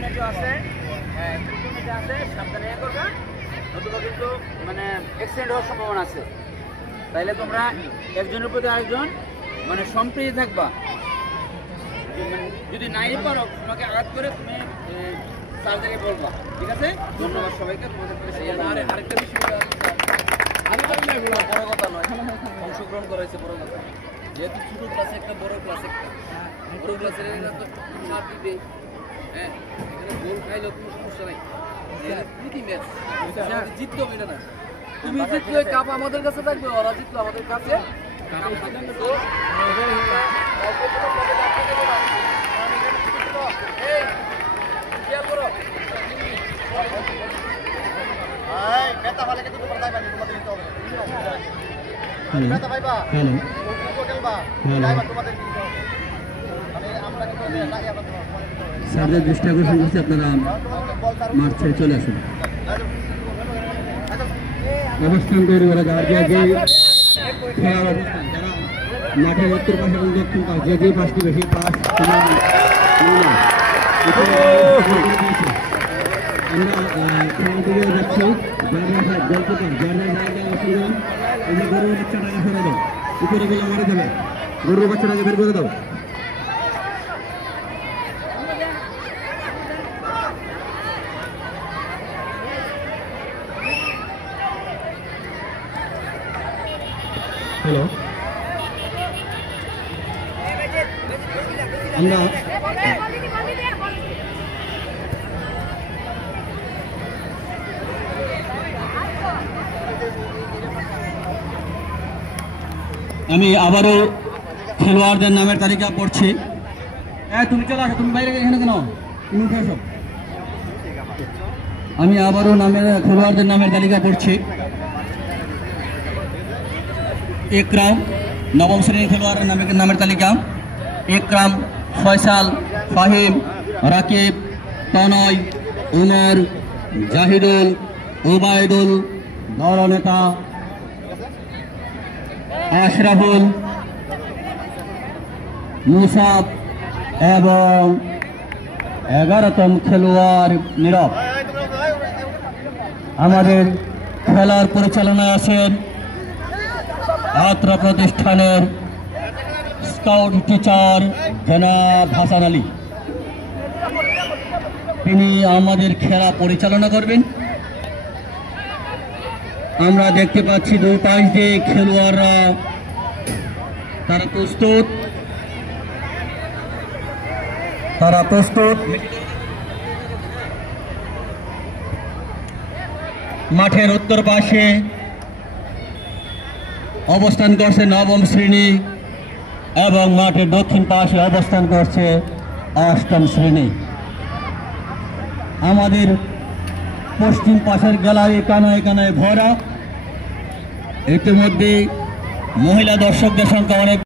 নেটও আছে, নেটে আছে, সাবধানে করবা, নতুবা কিন্তু মানে অ্যাক্সিডেন্ট হওয়ার সম্ভাবনা আছে। তাইলে তোমরা একজনের প্রতি আরেকজন মানে সম্প্রীতি থাকবা। যদি নাই পারো তোমাকে আঘাত করে তুমি সার্জারি বলবা, ঠিক আছে? ধন্যবাদ সবাইকে। তোমাদের আরেকটা বিষয় বড় কথা নয়, অংশগ্রহণ করা হয়েছে বড় কথা। যেহেতু ছোট ক্লাসে একটা বড় ক্লাসে বড় ক্লাসের সাথ দিবে, হ্যাঁ এখানে গোল খাইলেও কোনো সমস্যা নাই। প্রীতি ম্যাচ জিততে হবে না, তুমি জিতলে কাপ আমাদের কাছে থাকবে, ওরা জিতলো আমাদের কাছে। স্যারদের দৃষ্টি আকর্ষণ করছি, আপনারা মাঠ ছেড়ে চলে আসুন। অবস্থান তৈরি করা যার যে খেলার অবস্থান, যারা মাঠের উত্তর পাশে এবং দক্ষিণ পাশ যে পাশটি বেশি পাশ আমরা খেলা দিকে যাচ্ছি। গোলকিপার গরুর বাচ্চাটাকে সরে দাও, উপরে গেলে মারে দেবে, গরুর বাচ্চাটাকে বের করে দাও। হ্যালো, আমরা আমি আবারও খেলোয়াড়দের নামের তালিকা পড়ছি। হ্যাঁ তুমি চলে আসো, তুমি বাইরে এখানে কেন, তুমি উঠে আসো। আমি আবারও খেলোয়াড়দের নামের তালিকা পড়ছি। একরাম, নবম শ্রেণীর খেলোয়াড়ের নামের তালিকা: একরাম, ফয়সাল, ফাহিম, রাকিব, তনয়, উমর, জাহিদুল, ওবায়দুল, দলনেতা আশরাফুল, মুসাব এবং 11তম খেলোয়াড় নীরব। আমাদের খেলার পরিচালনায় আছেন আত্রা প্রতিষ্ঠানের স্কাউট টিচার জনাব হাসান আলী, তিনি আমাদের খেলা পরিচালনা করবেন। আমরা দেখতে পাচ্ছি দুই পাশ দিয়ে খেলোয়াড়রা তারা প্রস্তুত। মাঠের উত্তর পাশে অবস্থান করছে নবম শ্রেণী এবং মাঠের দক্ষিণ পাশে অবস্থান করছে 8ম শ্রেণী। আমাদের পশ্চিম পাশের গ্যালারি কানায় কানায় ভরা। ইতিমধ্যে মহিলা দর্শকদের সংখ্যা অনেক।